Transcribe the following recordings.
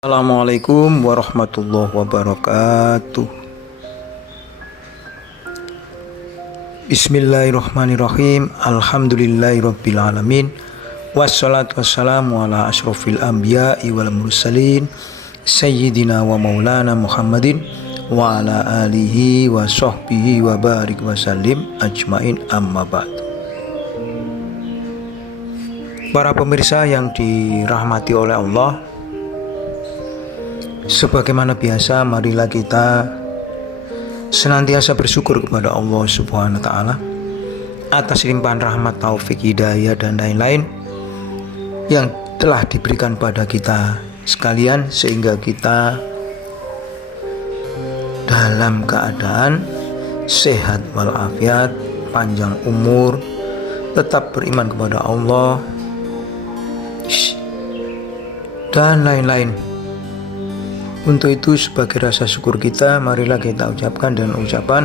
Assalamualaikum warahmatullahi wabarakatuh. Bismillahirrahmanirrahim. Alhamdulillahirabbil alamin. Wassalatu wassalamu ala asyrofil anbiya'i wal mursalin sayyidina wa maulana Muhammadin wa ala alihi wa sahbihi wa barik wa sallim ajmain, amma ba'd. Para pemirsa yang dirahmati oleh Allah, sebagaimana biasa, marilah kita senantiasa bersyukur kepada Allah Subhanahu wa Ta'ala atas limpahan rahmat, taufik, hidayah, dan lain-lain yang telah diberikan pada kita sekalian, sehingga kita dalam keadaan sehat walafiat, panjang umur, tetap beriman kepada Allah, dan lain-lain. Untuk itu, sebagai rasa syukur kita, marilah kita ucapkan dengan ucapan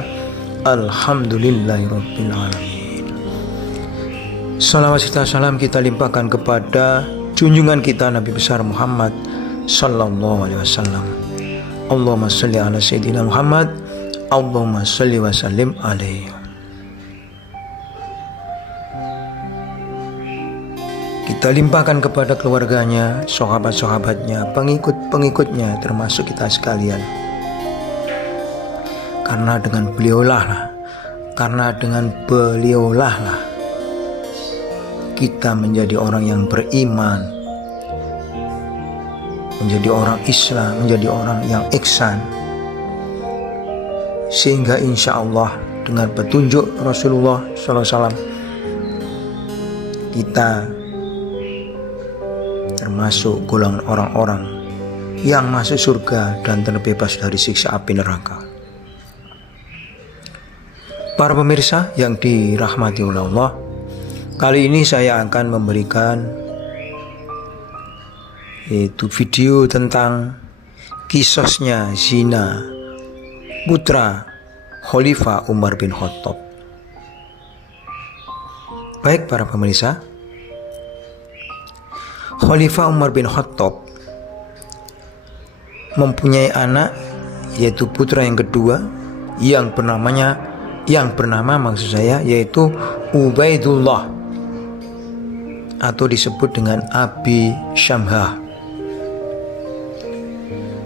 Alhamdulillahirabbil alamin. Salawat serta salam kita limpahkan kepada junjungan kita Nabi besar Muhammad sallallahu alaihi wasallam. Allahumma shalli ala sayyidina Muhammad, Allahumma shalli wa sallim alaihi. Kita limpahkan kepada keluarganya, sahabat-sahabatnya, pengikut-pengikutnya, termasuk kita sekalian. Karena dengan beliaulah kita menjadi orang yang beriman, menjadi orang Islam, menjadi orang yang ihsan. Sehingga insya Allah dengan petunjuk Rasulullah SAW, kita termasuk golongan orang-orang yang masuk surga dan terbebas dari siksa api neraka. Para pemirsa yang dirahmati oleh Allah, kali ini saya akan memberikan video tentang kisahnya zina putra Khalifah Umar bin Khattab. Baik para pemirsa, Khalifah Umar bin Khattab mempunyai anak, yaitu putra yang kedua yang bernama maksud saya yaitu Ubaidullah, atau disebut dengan Abi Syamhah.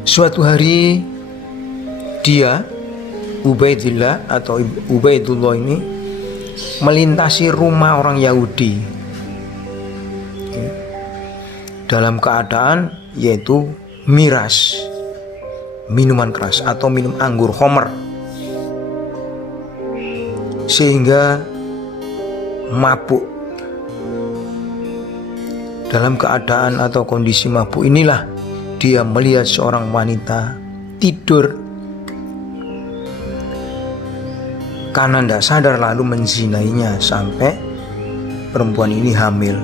Suatu hari dia, Ubaidillah atau Ubaidullah ini, melintasi rumah orang Yahudi dalam keadaan yaitu miras, minuman keras atau minum anggur khamr, sehingga mabuk. Dalam keadaan atau kondisi mabuk inilah dia melihat seorang wanita tidur, karena tidak sadar lalu menzinainya sampai perempuan ini hamil.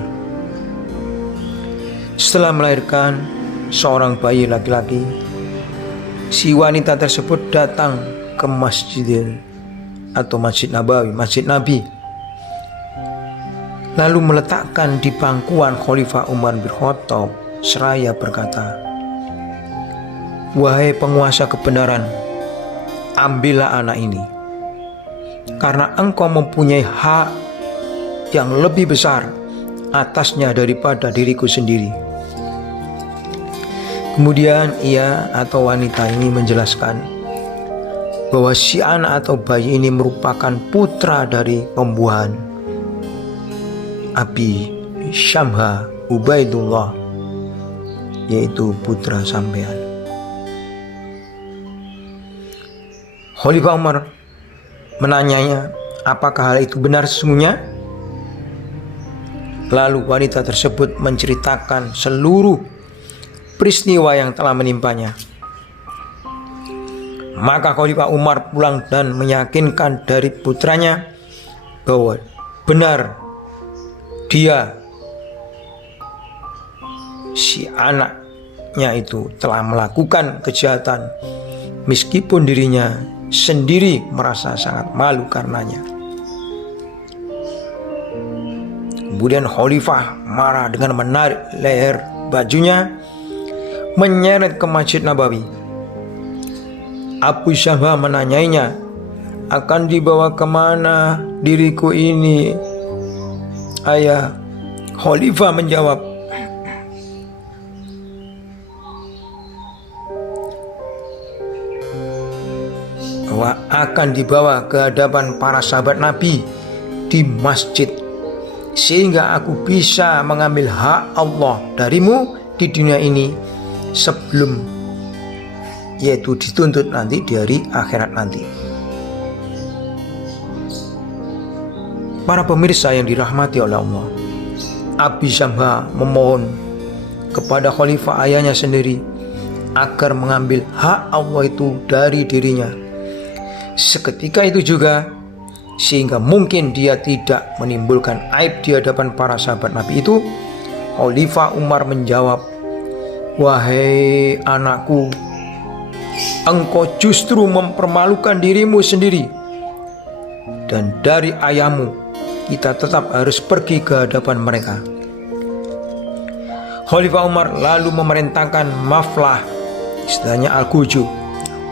Setelah melahirkan seorang bayi laki-laki, si wanita tersebut datang ke Masjid Nabawi, Masjid Nabi, lalu meletakkan di pangkuan Khalifah Umar bin Khattab seraya berkata, "Wahai penguasa kebenaran, ambillah anak ini, karena engkau mempunyai hak yang lebih besar atasnya daripada diriku sendiri." Kemudian ia atau wanita ini menjelaskan bahwa si anak atau bayi ini merupakan putra dari pembuahan Abi Syamhah Ubaidullah, yaitu putra sampean. Khalifah Umar menanyanya, apakah hal itu benar sesungguhnya? Lalu wanita tersebut menceritakan seluruh peristiwa yang telah menimpanya. Maka Khalifah Umar pulang dan meyakinkan dari putranya bahwa benar dia, si anaknya itu, telah melakukan kejahatan, meskipun dirinya sendiri merasa sangat malu karenanya. Kemudian Khalifah marah dengan menarik leher bajunya, menyeret ke Masjid Nabawi. Abu Syahbah menanyainya, akan dibawa kemana diriku ini, ayah? Khalifah menjawab, bahwa akan dibawa ke hadapan para sahabat Nabi di masjid, sehingga aku bisa mengambil hak Allah darimu di dunia ini sebelum yaitu dituntut nanti di hari akhirat nanti. Para pemirsa yang dirahmati oleh Allah, Abi Syamha memohon kepada khalifah ayahnya sendiri agar mengambil hak Allah itu dari dirinya. Seketika itu juga, sehingga mungkin dia tidak menimbulkan aib di hadapan para sahabat Nabi itu, Khalifah Umar menjawab, wahai anakku, engkau justru mempermalukan dirimu sendiri, dan dari ayahmu kita tetap harus pergi ke hadapan mereka. Khalifah Umar lalu memerintahkan Maflah, istilahnya Al-Guju,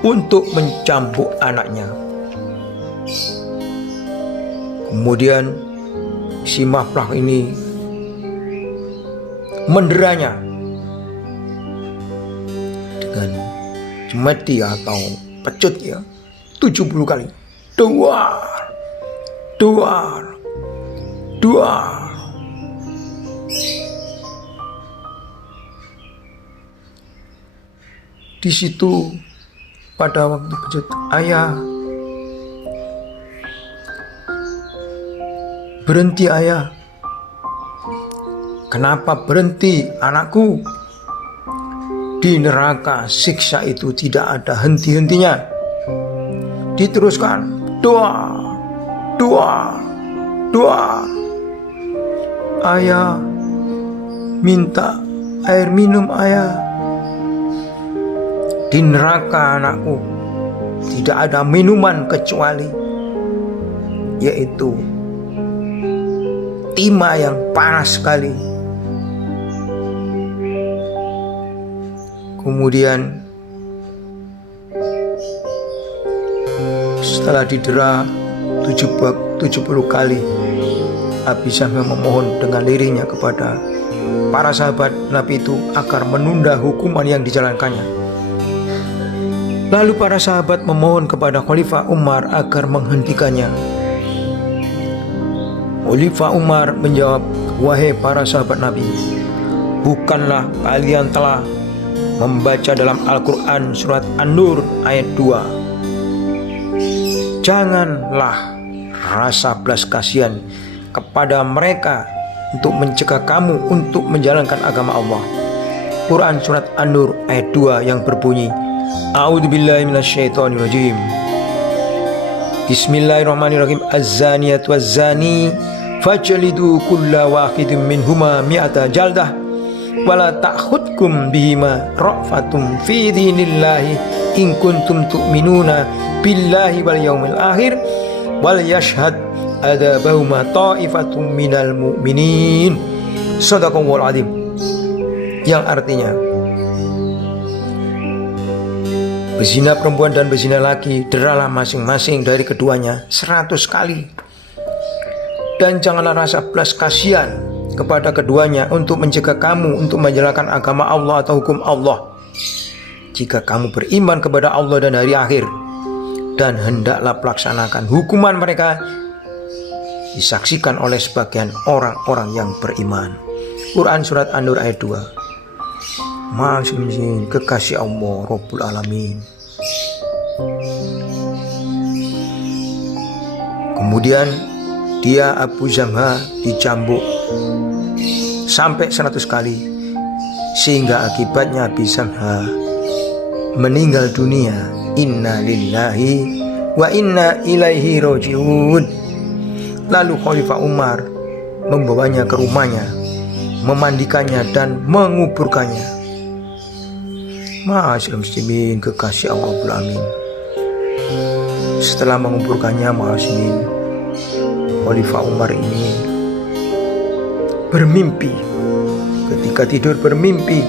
untuk mencambuk anaknya. Kemudian si Maflah ini menderanya dengan cemeti atau pecut ya 70 kali. Duar. Di situ pada waktu pecut, ayah, berhenti ayah. Kenapa berhenti anakku? Di neraka siksa itu tidak ada henti-hentinya. Diteruskan, doa. Ayah, minta air minum ayah. Di neraka anakku tidak ada minuman kecuali yaitu timah yang panas sekali. Kemudian setelah didera 70 kali, Abi Syamha memohon dengan lirihnya kepada para sahabat Nabi itu agar menunda hukuman yang dijalankannya. Lalu para sahabat memohon kepada Khalifah Umar agar menghentikannya. Khalifah Umar menjawab, wahai para sahabat Nabi, bukanlah kalian telah membaca dalam Al-Quran surat An-Nur ayat 2, janganlah rasa belas kasihan kepada mereka untuk mencegah kamu untuk menjalankan agama Allah. Quran surat An-Nur ayat 2 yang berbunyi, A'udzubillahi minasyaitonirrajim. Bismillahirrahmanirrahim. Az-zaniyatu waz-zani fajlidu kulla wahidin minhuma mi'ata jaldah wala ta'khudkum bihima ra'fatum fi dinillahi in kuntum tu'minuna billahi wal yaumil akhir wal yashhad adabahuma ta'ifatum minal mu'minin. Shadaqallahul azim. Yang artinya, berzina perempuan dan berzina laki deralah masing-masing dari keduanya 100 kali. Dan janganlah rasa belas kasihan kepada keduanya untuk mencegah kamu untuk menjalankan agama Allah atau hukum Allah, jika kamu beriman kepada Allah dan hari akhir, dan hendaklah pelaksanakan hukuman mereka disaksikan oleh sebagian orang-orang yang beriman. Quran surat An-Nur ayat 2. Maksudnya kekasih Allah Rabbul Alamin. Kemudian dia Abu Syamha dicambuk sampai 100 kali, sehingga akibatnya Abu Syamha meninggal dunia. Inna lillahi wa inna ilaihi rajiun. Lalu Khalifah Umar membawanya ke rumahnya, memandikannya dan menguburkannya. Ma'asyiral muslimin kekasih Allah Rabbul Alamin. Setelah menguburkannya, ma'asyirin, Khalifah Umar ini bermimpi. Ketika tidur bermimpi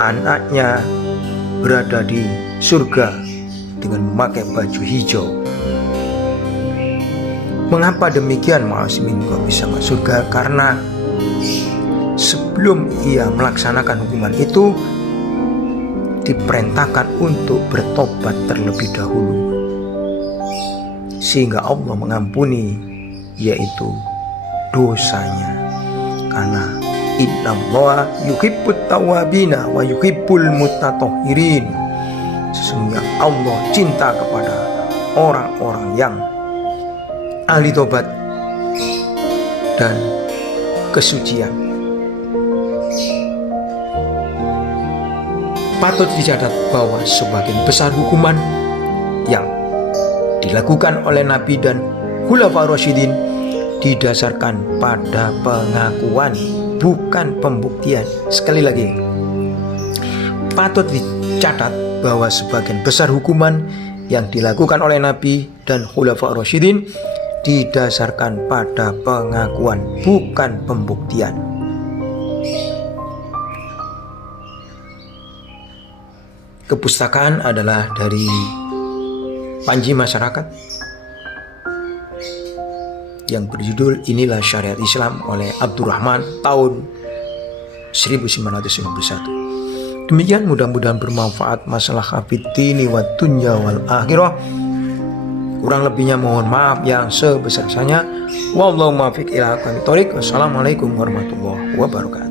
anaknya berada di surga dengan memakai baju hijau. Mengapa demikian Ma'asmin kok bisa masuk surga? Karena sebelum ia melaksanakan hukuman itu diperintahkan untuk bertobat terlebih dahulu, sehingga Allah mengampuni yaitu dosanya. Karena innallaha yuhibbut tawwabina wa yuhibbul mutatahhirin. Sesungguhnya Allah cinta kepada orang-orang yang ahli tobat dan kesucian. Patut dicatat bahwa sebagian besar hukuman yang dilakukan oleh Nabi dan Khulafaur Rasyidin didasarkan pada pengakuan, bukan pembuktian. Sekali lagi, patut dicatat bahwa sebagian besar hukuman yang dilakukan oleh Nabi dan Khulafaur Rasyidin didasarkan pada pengakuan, bukan pembuktian. Kepustakaan adalah dari Panji Masyarakat yang berjudul Inilah Syariat Islam oleh Abdurrahman tahun 1991. Demikian, mudah-mudahan bermanfaat masalah hafidini wa dunya wal akhirah. Kurang lebihnya mohon maaf yang sebesar-besarnya. Wallahu muwaffiq ila aqwamit thoriq. Wassalamualaikum warahmatullahi wabarakatuh.